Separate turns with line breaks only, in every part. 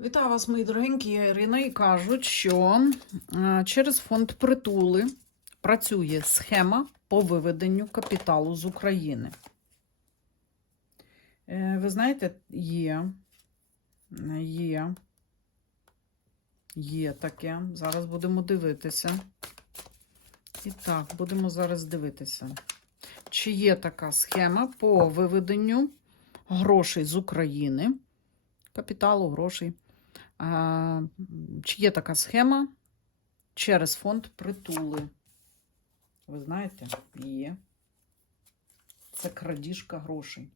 Вітаю вас, мої дорогенькі, я Ірина, і кажуть, що е, через фонд притули працює схема по виведенню капіталу з України. Е, Ви знаєте, є, є, є таке. Зараз будемо дивитися. І так, будемо зараз дивитися. Чи є така схема по виведенню грошей з України, капіталу, грошей. Чи є така схема через фонд притули? Ви знаєте, є. Це крадіжка грошей.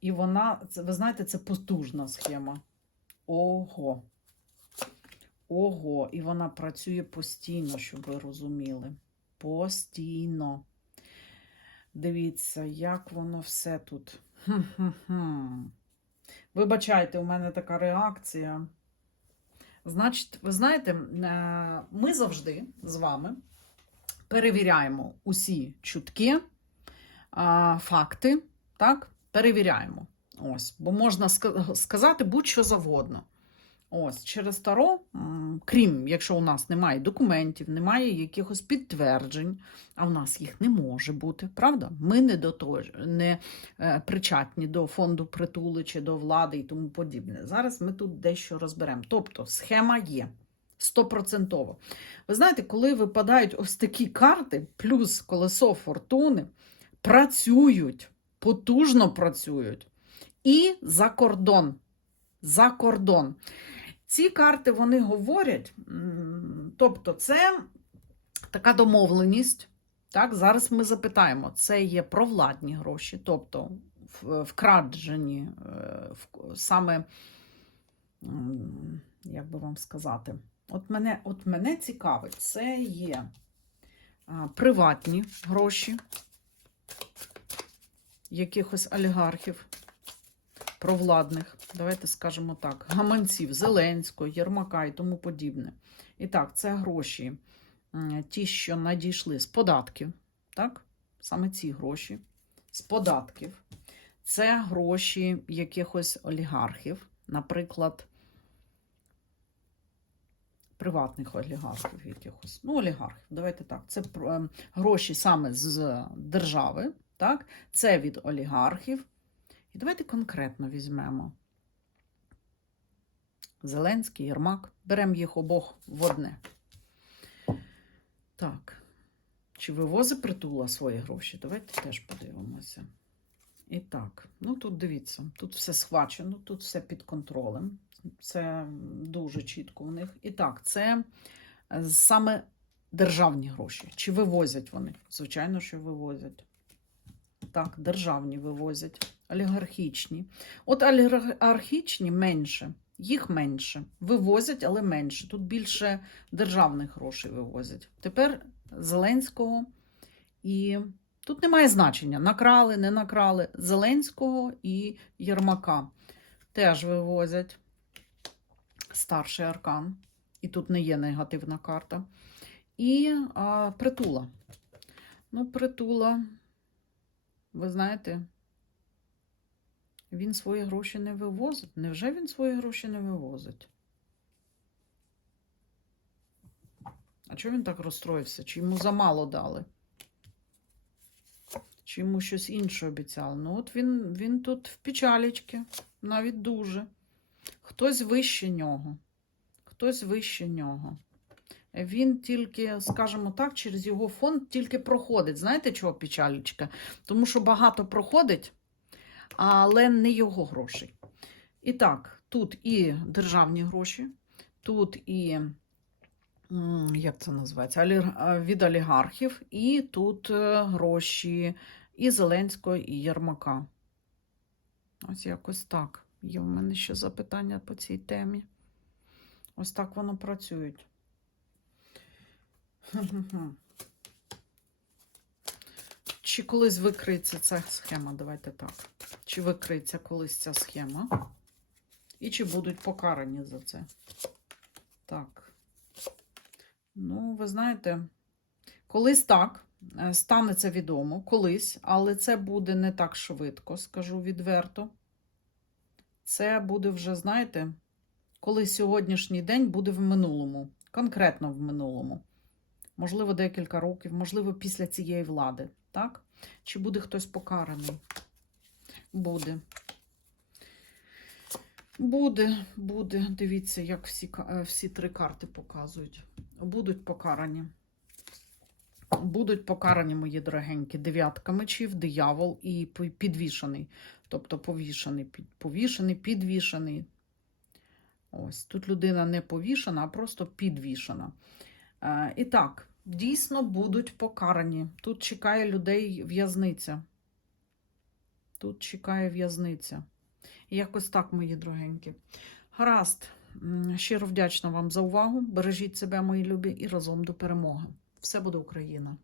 І вона, ви знаєте, це потужна схема. Ого. Ого, і вона працює постійно, щоб ви розуміли. Постійно. Дивіться, як воно все тут. Хм-хм-хм. Вибачайте, у мене така реакція. Значить, ви знаєте, е, ми завжди з вами перевіряємо усі чутки, факти, так? Перевіряємо. Ось, бо можна сказати будь-що завгодно. Ось, через Таро, крім якщо у нас немає документів, немає якихось підтверджень, а в нас їх не може бути, правда? Ми не до того, не е, причетні до фонду притули чи до влади і тому подібне. Зараз ми тут дещо розберемо. Тобто схема є стопроцентово. Ви знаєте, коли випадають ось такі карти, плюс колесо фортуни, працюють, потужно працюють. І за кордон. За кордон. Ці карти вони говорять, тобто, це така домовленість. Так, зараз ми запитаємо, це є провладні гроші, тобто в- вкрадені е, саме, як би вам сказати, от мене, от мене цікавить, це є приватні гроші якихось олігархів провладних, давайте скажемо так, гаманців Зеленського, Єрмака і тому подібне. І так, це гроші, ті, що надійшли з податків, так? Саме ці гроші з податків. Це гроші якихось олігархів, наприклад, приватних олігархів якихось. Ну, олігархів, давайте так. Це гроші саме з держави, так? Це від олігархів. І давайте конкретно візьмемо. Зеленський, Єрмак. Беремо їх обох в одне. Так. Чи вивозить притула свої гроші? Давайте теж подивимося. І так, ну тут дивіться, тут все схвачено, тут все під контролем. Це дуже чітко у них. І так, це е, саме державні гроші. Чи вивозять вони? Звичайно, що вивозять. Так, державні вивозять, олігархічні. От олігархічні менше, їх менше. Вивозять, але менше. Тут більше державних грошей вивозять. Тепер Зеленського і тут немає значення: накрали, не накрали. Зеленського і Єрмака теж вивозять. Старший аркан. І тут не є негативна карта. І а, притула. Ну, притула. Ви знаєте, він свої гроші не вивозить. Невже він свої гроші не вивозить? А чого він так розстроївся? Чи йому замало дали? Чи йому щось інше обіцяли? Ну, от він, він тут в печалічки, навіть дуже. Хтось вище нього. Хтось вище нього. Він тільки, скажімо так, через його фонд тільки проходить. Знаєте, чого печалічка? Тому що багато проходить, але не його грошей. І так, тут і державні гроші, тут і, як це називається, від олігархів, і тут е, гроші і Зеленського, і Єрмака. Ось якось так. Є в мене ще запитання по цій темі. Ось так воно працює. Чи колись викриється ця схема? Давайте так. Чи викриється колись ця схема? І чи будуть покарані за це? Так. Ну, ви знаєте, колись так, е, стане це відомо, колись, але це буде не так швидко, скажу відверто. Це буде вже, знаєте, коли сьогоднішній день буде в минулому, конкретно в минулому. Можливо, декілька років, можливо, після цієї влади. Так? Чи буде хтось покараний? Буде. Буде, буде. Дивіться, як всі, е, всі три карти показують. Будуть покарані. Будуть покарані, мої дорогенькі, дев'ятка мечів, диявол і підвішений. Тобто повішений, повішений, підвішений. Ось тут людина не повішена, а просто підвішена. Е, і так, дійсно будуть покарані. Тут чекає людей в'язниця. Тут чекає в'язниця. Якось так, мої дорогенькі. Гаразд. Щиро вдячна вам за увагу. Бережіть себе, мої любі, і разом до перемоги. Все буде Україна!